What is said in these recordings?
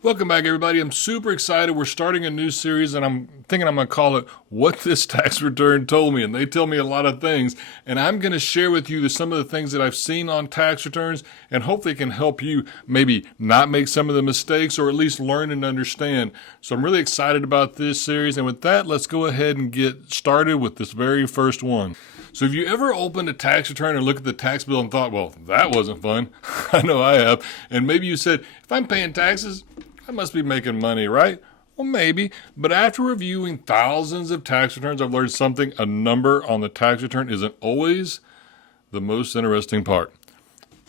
Welcome back, everybody. I'm super excited. We're starting a new series, and I'm thinking I'm going to call it What This Tax Return Told Me. And they tell me a lot of things. And I'm going to share with you some of the things that I've seen on tax returns, and hopefully it can help you maybe not make some of the mistakes or at least learn and understand. So I'm really excited about this series. And with that, let's go ahead and get started with this very first one. So have you ever opened a tax return and looked at the tax bill and thought, well, that wasn't fun? I know I have. And maybe you said, if I'm paying taxes, I must be making money, right? Well, maybe. But after reviewing thousands of tax returns, I've learned something. A number on the tax return isn't always the most interesting part.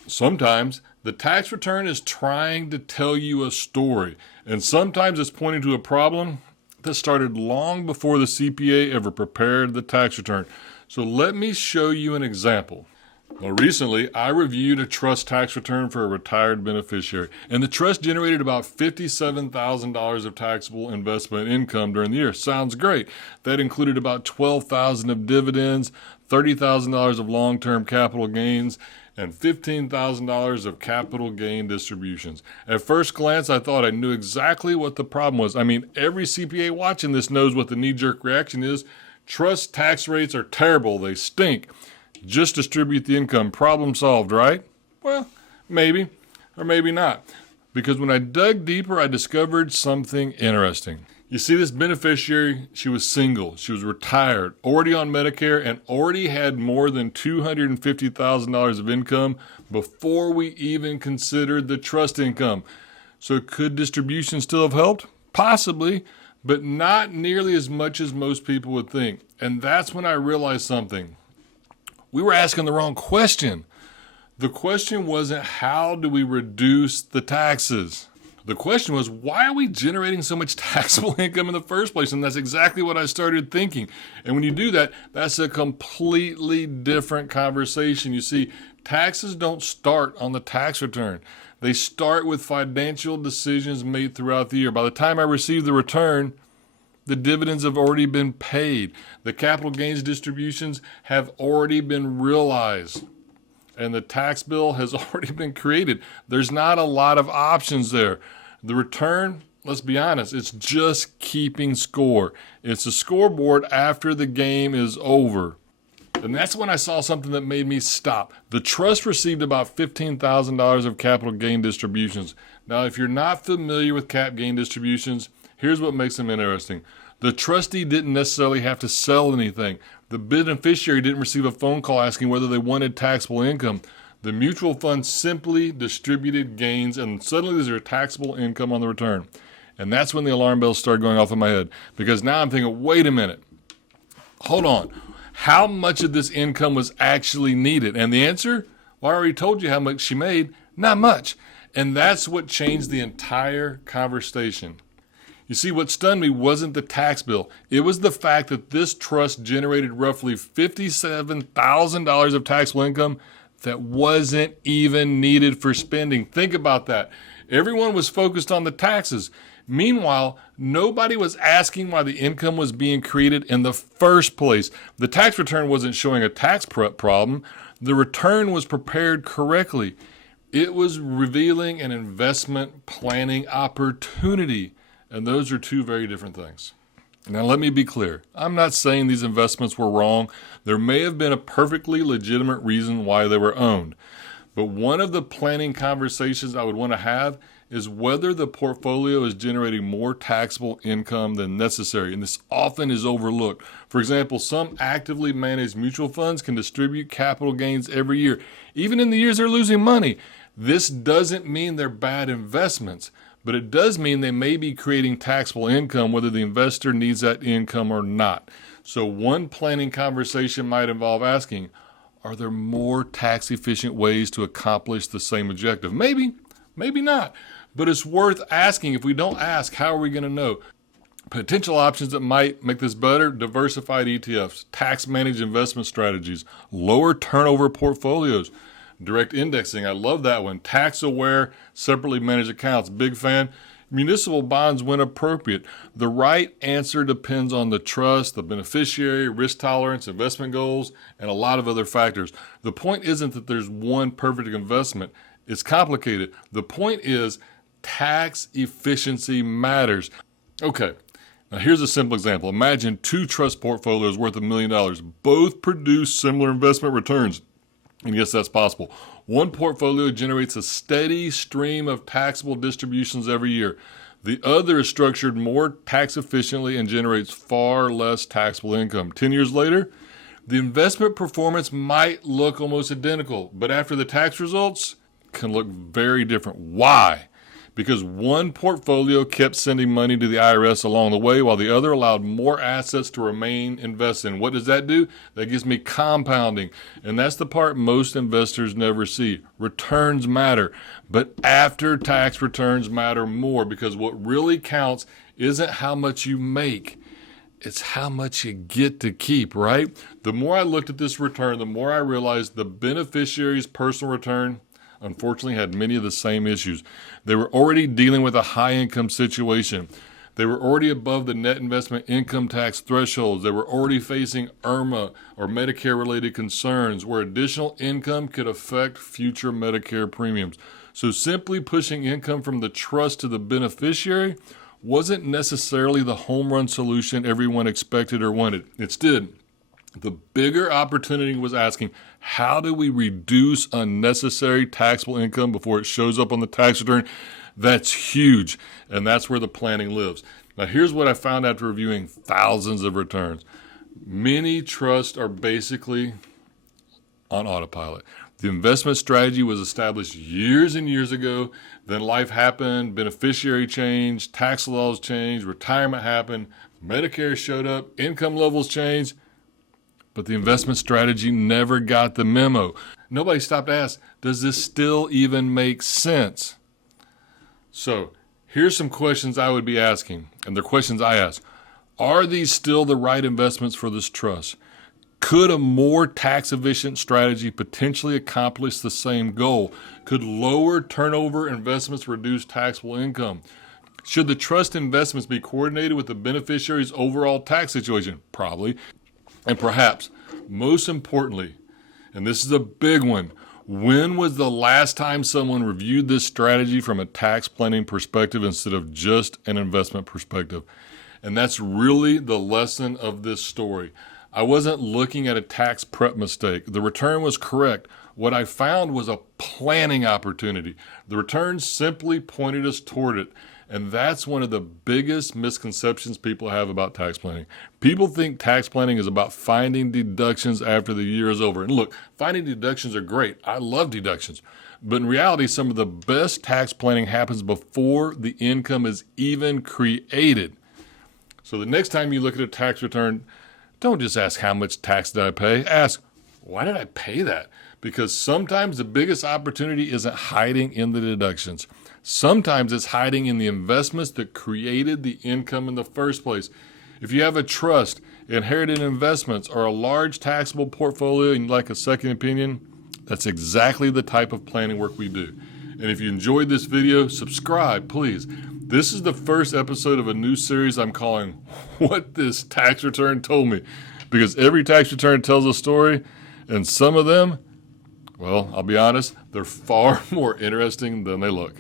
Sometimes the tax return is trying to tell you a story, and sometimes it's pointing to a problem that started long before the CPA ever prepared the tax return. So let me show you an example. Well, recently, I reviewed a trust tax return for a retired beneficiary, and the trust generated about $57,000 of taxable investment income during the year. Sounds great. That included about $12,000 of dividends, $30,000 of long-term capital gains, and $15,000 of capital gain distributions. At first glance, I thought I knew exactly what the problem was. I mean, every CPA watching this knows what the knee-jerk reaction is. Trust tax rates are terrible. They stink. Just distribute the income. Problem solved, right? Well, maybe, or maybe not. Because when I dug deeper, I discovered something interesting. You see, this beneficiary, she was single, she was retired, already on Medicare, and already had more than $250,000 of income before we even considered the trust income. So could distribution still have helped? Possibly, but not nearly as much as most people would think. And that's when I realized something. We were asking the wrong question. The question wasn't how do we reduce the taxes? The question was, why are we generating so much taxable income in the first place? And that's exactly what I started thinking. And when you do that, that's a completely different conversation. You see, taxes don't start on the tax return. They start with financial decisions made throughout the year. By the time I receive the return, the dividends have already been paid. The capital gains distributions have already been realized. And the tax bill has already been created. There's not a lot of options there. The return, let's be honest, it's just keeping score. It's a scoreboard after the game is over. And that's when I saw something that made me stop. The trust received about $15,000 of capital gain distributions. Now, if you're not familiar with cap gain distributions, here's what makes them interesting. The trustee didn't necessarily have to sell anything. The beneficiary didn't receive a phone call asking whether they wanted taxable income. The mutual fund simply distributed gains, and suddenly there's a taxable income on the return. And that's when the alarm bells started going off in my head, because now I'm thinking, wait a minute. Hold on. How much of this income was actually needed? And the answer? Well, I already told you how much she made. Not much. And that's what changed the entire conversation. You see, what stunned me wasn't the tax bill. It was the fact that this trust generated roughly $57,000 of taxable income that wasn't even needed for spending. Think about that. Everyone was focused on the taxes. Meanwhile, nobody was asking why the income was being created in the first place. The tax return wasn't showing a tax prep problem. The return was prepared correctly. It was revealing an investment planning opportunity. And those are two very different things. Now, let me be clear. I'm not saying these investments were wrong. There may have been a perfectly legitimate reason why they were owned. But one of the planning conversations I would want to have is whether the portfolio is generating more taxable income than necessary. And this often is overlooked. For example, some actively managed mutual funds can distribute capital gains every year, even in the years they're losing money. This doesn't mean they're bad investments. But it does mean they may be creating taxable income whether the investor needs that income or not. So one planning conversation might involve asking, are there more tax efficient ways to accomplish the same objective? Maybe, maybe not. But it's worth asking. If we don't ask, how are we going to know? Potential options that might make this better: diversified ETFs, tax managed investment strategies, lower turnover portfolios. Direct indexing, I love that one. Tax-aware, separately managed accounts, big fan. Municipal bonds when appropriate. The right answer depends on the trust, the beneficiary, risk tolerance, investment goals, and a lot of other factors. The point isn't that there's one perfect investment. It's complicated. The point is Tax efficiency matters. Okay, now here's a simple example. Imagine two trust portfolios worth $1 million. Both produce similar investment returns. And yes, that's possible. One portfolio generates a steady stream of taxable distributions every year. The other is structured more tax efficiently and generates far less taxable income. 10 years later, the investment performance might look almost identical, but after the tax results can look very different. Why? Because one portfolio kept sending money to the IRS along the way while the other allowed more assets to remain invested in. What does that do? That gives me compounding. And that's the part most investors never see. Returns matter, but after-tax returns matter more, because what really counts isn't how much you make. It's how much you get to keep, right? The more I looked at this return, the more I realized the beneficiary's personal return unfortunately had many of the same issues. They were already dealing with a high income situation. They were already above the net investment income tax thresholds. They were already facing IRMAA or Medicare related concerns where additional income could affect future Medicare premiums. So simply pushing income from the trust to the beneficiary wasn't necessarily the home run solution everyone expected or wanted. Instead, the bigger opportunity was asking, how do we reduce unnecessary taxable income before it shows up on the tax return? That's huge, and that's where the planning lives. Now, here's what I found after reviewing thousands of returns. Many trusts are basically on autopilot. The investment strategy was established years and years ago. Then life happened, beneficiary changed, tax laws changed, retirement happened, Medicare showed up, income levels changed. But the investment strategy never got the memo. Nobody stopped to ask, does this still even make sense? So here's some questions I would be asking, and they're questions I ask. Are these still the right investments for this trust? Could a more tax-efficient strategy potentially accomplish the same goal? Could lower turnover investments reduce taxable income? Should the trust investments be coordinated with the beneficiary's overall tax situation? Probably. And perhaps, most importantly, and this is a big one, when was the last time someone reviewed this strategy from a tax planning perspective instead of just an investment perspective? And that's really the lesson of this story. I wasn't looking at a tax prep mistake. The return was correct. What I found was a planning opportunity. The return simply pointed us toward it. And that's one of the biggest misconceptions people have about tax planning. People think tax planning is about finding deductions after the year is over. And look, finding deductions are great. I love deductions. But in reality, some of the best tax planning happens before the income is even created. So the next time you look at a tax return, don't just ask how much tax did I pay. Ask, why did I pay that? Because sometimes the biggest opportunity isn't hiding in the deductions. Sometimes it's hiding in the investments that created the income in the first place. If you have a trust, inherited investments, or a large taxable portfolio and you'd like a second opinion, that's exactly the type of planning work we do. And if you enjoyed this video, subscribe, please. This is the first episode of a new series I'm calling What This Tax Return Told Me. Because every tax return tells a story, and some of them, well, I'll be honest, they're far more interesting than they look.